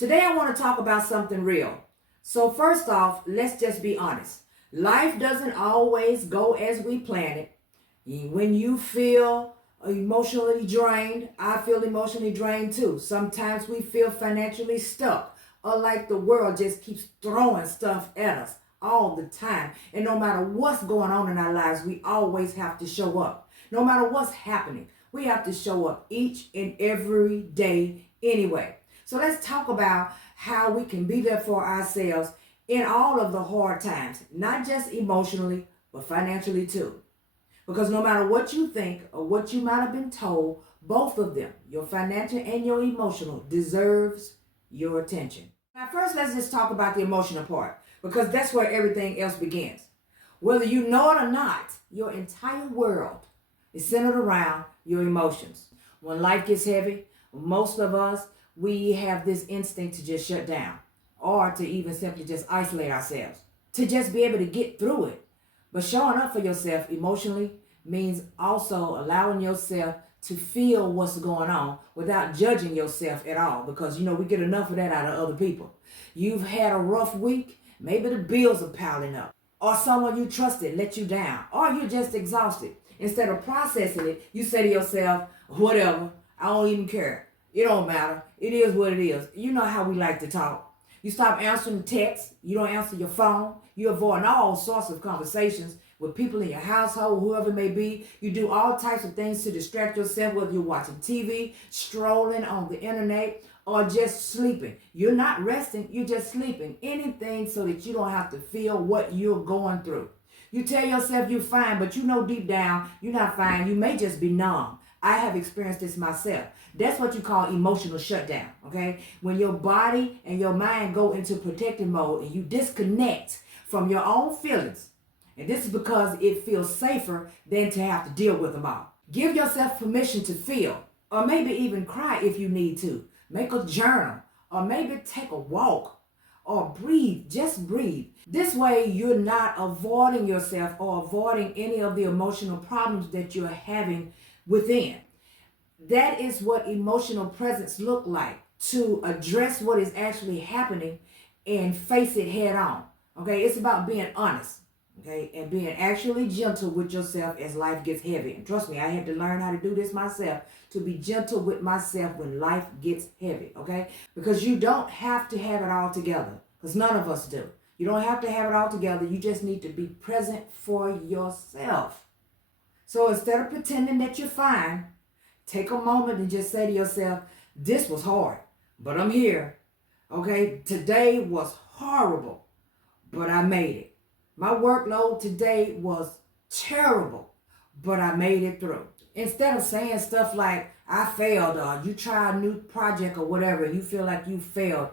Today I want to talk about something real. So first off, let's just be honest. Life doesn't always go as we plan it. When you feel emotionally drained, I feel emotionally drained too. Sometimes we feel financially stuck or like the world just keeps throwing stuff at us all the time. And no matter what's going on in our lives, we always have to show up. No matter what's happening, we have to show up each and every day anyway. So let's talk about how we can be there for ourselves in all of the hard times, not just emotionally, but financially too. Because no matter what you think or what you might have been told, both of them, your financial and your emotional, deserves your attention. Now first, let's just talk about the emotional part, because that's where everything else begins. Whether you know it or not, your entire world is centered around your emotions. When life gets heavy, most of us, we have this instinct to just shut down or to even simply just isolate ourselves, to just be able to get through it. But showing up for yourself emotionally means also allowing yourself to feel what's going on without judging yourself at all, because we get enough of that out of other people. You've had a rough week, maybe the bills are piling up, or someone you trusted let you down, or you're just exhausted. Instead of processing it, you say to yourself, whatever, I don't even care. It don't matter. It is what it is. You know how we like to talk. You stop answering texts. You don't answer your phone. You avoid all sorts of conversations with people in your household, whoever it may be. You do all types of things to distract yourself, whether you're watching TV, strolling on the internet, or just sleeping. You're not resting. You're just sleeping. Anything so that you don't have to feel what you're going through. You tell yourself you're fine, but you know deep down you're not fine. You may just be numb. I have experienced this myself. That's what you call emotional shutdown, okay? When your body and your mind go into protective mode and you disconnect from your own feelings. And this is because it feels safer than to have to deal with them all. Give yourself permission to feel, or maybe even cry if you need to. Make a journal, or maybe take a walk, or breathe. Just breathe. This way you're not avoiding yourself or avoiding any of the emotional problems that you're having within. That is what emotional presence look like, to address what is actually happening and face it head on. Okay, it's about being honest, okay, and being actually gentle with yourself as life gets heavy. And trust me, I had to learn how to do this myself, to be gentle with myself when life gets heavy, okay? Because you don't have to have it all together, because none of us do. You don't have to have it all together. You just need to be present for yourself. So instead of pretending that you're fine, take a moment and just say to yourself, this was hard, but I'm here. Okay, today was horrible, but I made it. My workload today was terrible, but I made it through. Instead of saying stuff like, I failed, or you try a new project or whatever, you feel like you failed.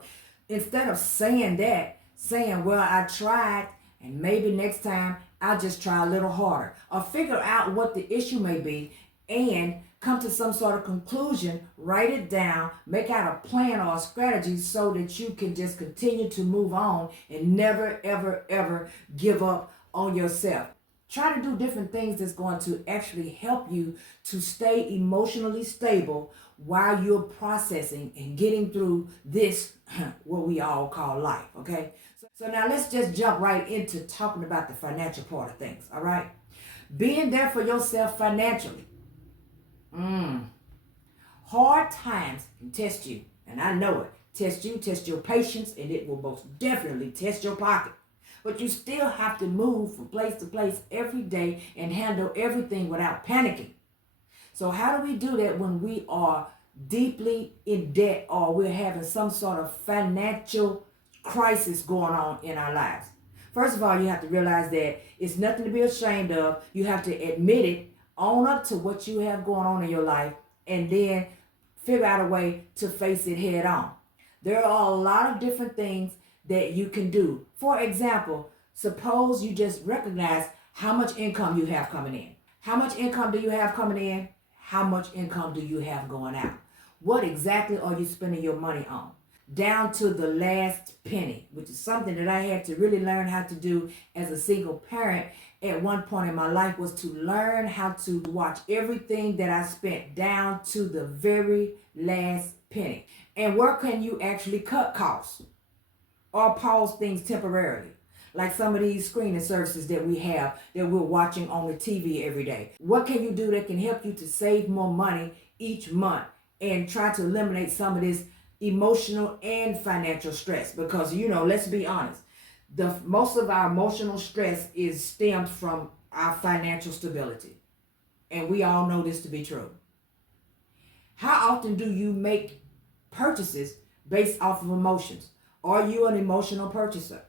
Instead of saying that, saying, well, I tried, and maybe next time I'll just try a little harder. Or figure out what the issue may be and come to some sort of conclusion, write it down, make out a plan or a strategy so that you can just continue to move on and never, ever, ever give up on yourself. Try to do different things that's going to actually help you to stay emotionally stable while you're processing and getting through this, what we all call life, okay? So now let's just jump right into talking about the financial part of things, all right? Being there for yourself financially. Hard times can test you, and I know it. Test your patience, and it will most definitely test your pocket. But you still have to move from place to place every day and handle everything without panicking. So how do we do that when we are deeply in debt or we're having some sort of financial crisis going on in our lives? First of all, you have to realize that it's nothing to be ashamed of. You have to admit it, own up to what you have going on in your life, and then figure out a way to face it head on. There are a lot of different things that you can do. For example, suppose you just recognize how much income you have coming in. How much income do you have coming in? How much income do you have going out? What exactly are you spending your money on? Down to the last penny, which is something that I had to really learn how to do as a single parent at one point in my life, was to learn how to watch everything that I spent down to the very last penny. And where can you actually cut costs or pause things temporarily? Like some of these streaming services that we have that we're watching on the TV every day. What can you do that can help you to save more money each month and try to eliminate some of this emotional and financial stress? Because, let's be honest, most of our emotional stress is stemmed from our financial stability. And we all know this to be true. How often do you make purchases based off of emotions? Are you an emotional purchaser?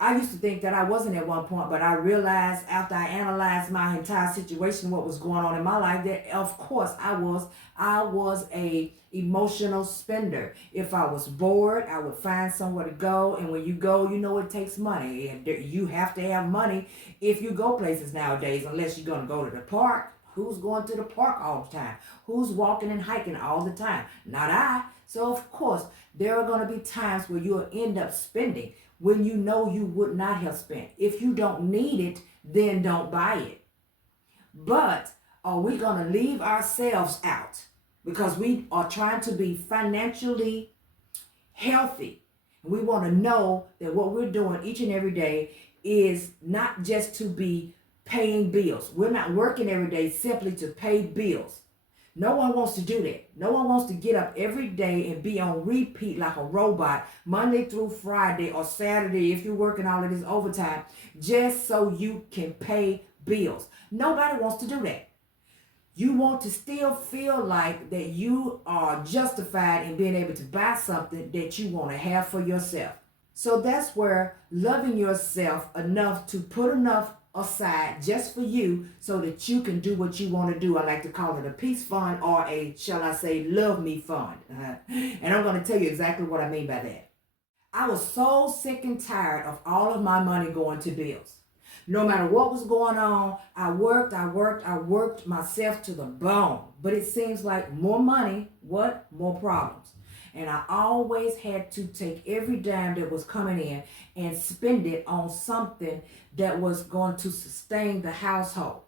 I used to think that I wasn't at one point, but I realized after I analyzed my entire situation, what was going on in my life, that of course I was a emotional spender. If I was bored, I would find somewhere to go. And when you go, it takes money. And you have to have money if you go places nowadays, unless you're going to go to the park. Who's going to the park all the time? Who's walking and hiking all the time? Not I. So of course, there are going to be times where you'll end up spending when you know you would not have spent. If you don't need it, then don't buy it. But are we going to leave ourselves out because we are trying to be financially healthy? We want to know that what we're doing each and every day is not just to be paying bills. We're not working every day simply to pay bills. No one wants to do that. No one wants to get up every day and be on repeat like a robot Monday through Friday or Saturday if you're working all of this overtime just so you can pay bills. Nobody wants to do that. You want to still feel like that you are justified in being able to buy something that you want to have for yourself. So that's where loving yourself enough to put enough aside just for you so that you can do what you want to do. I like to call it a peace fund or a, shall I say, love me fund. And I'm going to tell you exactly what I mean by that. I was so sick and tired of all of my money going to bills. No matter what was going on, I worked myself to the bone. But it seems like more money, more problems. And I always had to take every dime that was coming in and spend it on something that was going to sustain the household.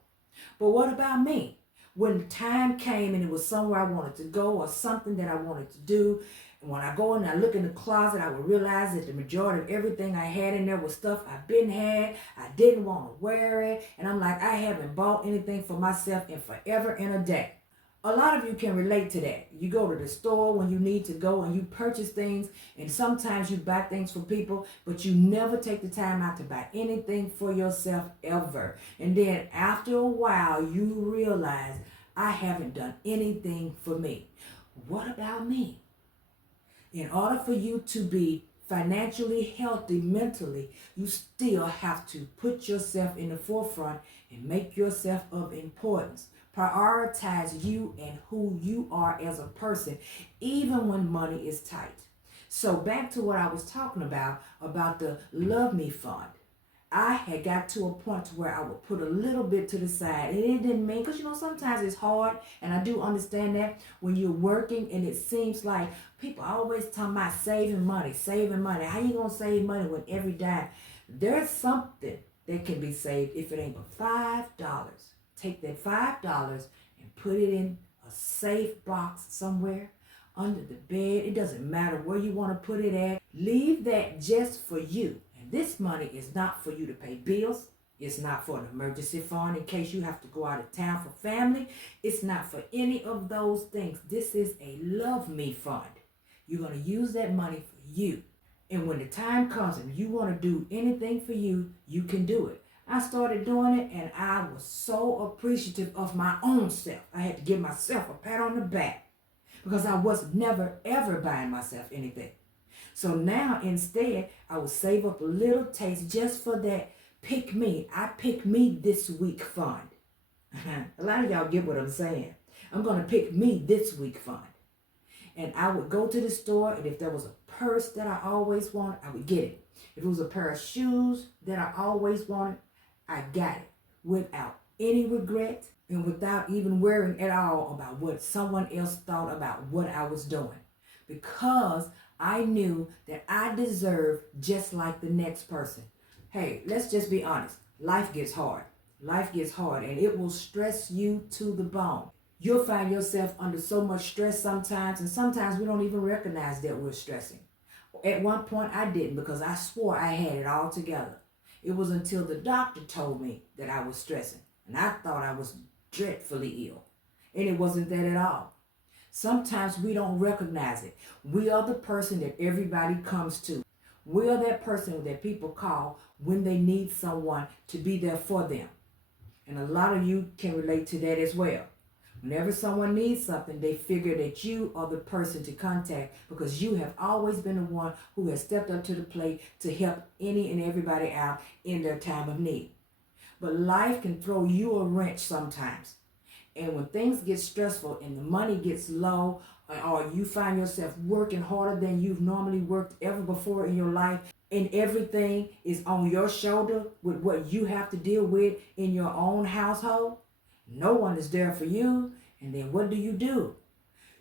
But what about me? When the time came and it was somewhere I wanted to go or something that I wanted to do, and when I go and I look in the closet, I would realize that the majority of everything I had in there was stuff I've been had. I didn't want to wear it. And I'm like, I haven't bought anything for myself in forever and a day. A lot of you can relate to that. You go to the store when you need to go and you purchase things, and sometimes you buy things for people, but you never take the time out to buy anything for yourself ever. And then after a while, you realize, I haven't done anything for me. What about me? In order for you to be financially healthy mentally, you still have to put yourself in the forefront and make yourself of importance. Prioritize you and who you are as a person, even when money is tight. So back to what I was talking about the Love Me Fund. I had got to a point where I would put a little bit to the side. And it didn't mean, because sometimes it's hard, and I do understand that when you're working and it seems like people always talking about saving money. How you going to save money when every dime? There's something that can be saved if it ain't but $5. Take that $5 and put it in a safe box somewhere under the bed. It doesn't matter where you want to put it at. Leave that just for you. And this money is not for you to pay bills. It's not for an emergency fund in case you have to go out of town for family. It's not for any of those things. This is a Love Me Fund. You're going to use that money for you. And when the time comes and you want to do anything for you, you can do it. I started doing it and I was so appreciative of my own self. I had to give myself a pat on the back because I was never ever buying myself anything. So now instead, I will save up a little taste just for that pick me. I pick me this week fund. A lot of y'all get what I'm saying. I'm going to pick me this week fund. And I would go to the store, and if there was a purse that I always wanted, I would get it. If it was a pair of shoes that I always wanted, I got it without any regret and without even worrying at all about what someone else thought about what I was doing, because I knew that I deserved just like the next person. Hey, let's just be honest. Life gets hard. And it will stress you to the bone. You'll find yourself under so much stress sometimes, and sometimes we don't even recognize that we're stressing. At one point, I didn't because I swore I had it all together. It was until the doctor told me that I was stressing, and I thought I was dreadfully ill. And it wasn't that at all. Sometimes we don't recognize it. We are the person that everybody comes to. We are that person that people call when they need someone to be there for them. And a lot of you can relate to that as well. Whenever someone needs something, they figure that you are the person to contact because you have always been the one who has stepped up to the plate to help any and everybody out in their time of need. But life can throw you a wrench sometimes. And when things get stressful and the money gets low, or you find yourself working harder than you've normally worked ever before in your life, and everything is on your shoulder with what you have to deal with in your own household, no one is there for you. And then what do?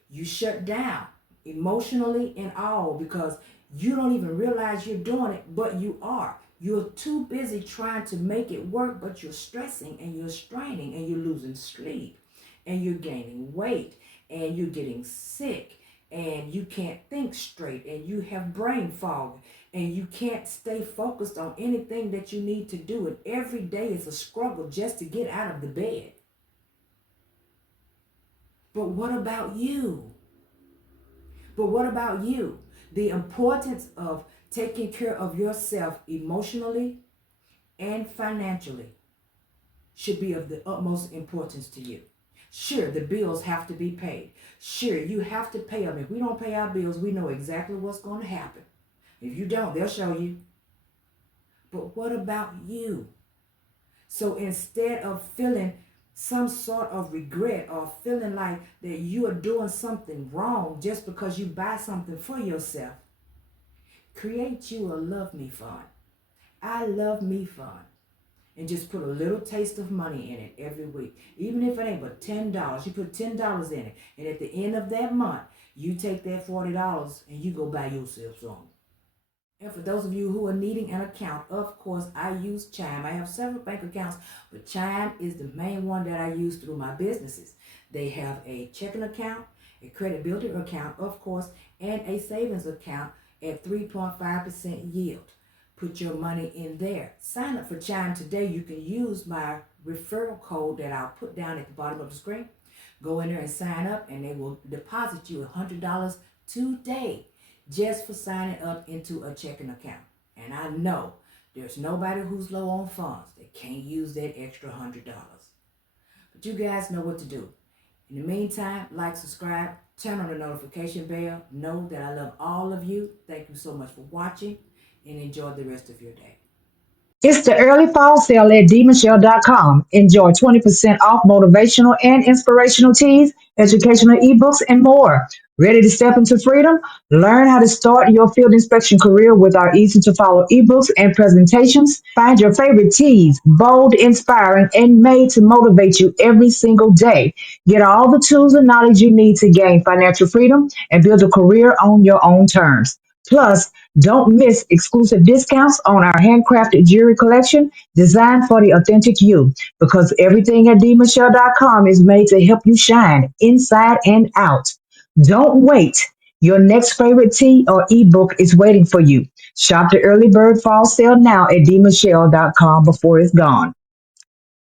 You shut down emotionally and all because you don't even realize you're doing it, but you are. You're too busy trying to make it work, but you're stressing and you're straining and you're losing sleep and you're gaining weight and you're getting sick and you can't think straight and you have brain fog and you can't stay focused on anything that you need to do. And every day is a struggle just to get out of the bed. But what about you? But what about you? The importance of taking care of yourself emotionally and financially should be of the utmost importance to you. Sure, the bills have to be paid. Sure, you have to pay them. If we don't pay our bills, we know exactly what's going to happen. If you don't, they'll show you. But what about you? So instead of feeling some sort of regret or feeling like that you are doing something wrong just because you buy something for yourself, create you a love me fund. I love me fund. And just put a little taste of money in it every week. Even if it ain't but $10, you put $10 in it. And at the end of that month, you take that $40 and you go buy yourself some. And for those of you who are needing an account, of course, I use Chime. I have several bank accounts, but Chime is the main one that I use through my businesses. They have a checking account, a credit builder account, of course, and a savings account at 3.5% yield. Put your money in there. Sign up for Chime today. You can use my referral code that I'll put down at the bottom of the screen. Go in there and sign up, and they will deposit you $100 today just for signing up into a checking account. And I know there's nobody who's low on funds that can't use that extra $100. But you guys know what to do. In the meantime, like, subscribe, turn on the notification bell. Know that I love all of you. Thank you so much for watching, and enjoy the rest of your day. It's the early fall sale at dmichelle.com. Enjoy 20% off motivational and inspirational teas, educational ebooks, and more. Ready to step into freedom? Learn how to start your field inspection career with our easy to follow ebooks and presentations. Find your favorite teas, bold, inspiring, and made to motivate you every single day. Get all the tools and knowledge you need to gain financial freedom and build a career on your own terms. Plus, don't miss exclusive discounts on our handcrafted jewelry collection designed for the authentic you because everything at dmichelle.com is made to help you shine inside and out. Don't wait. Your next favorite tea or ebook is waiting for you. Shop the early bird fall sale now at dmichelle.com before it's gone.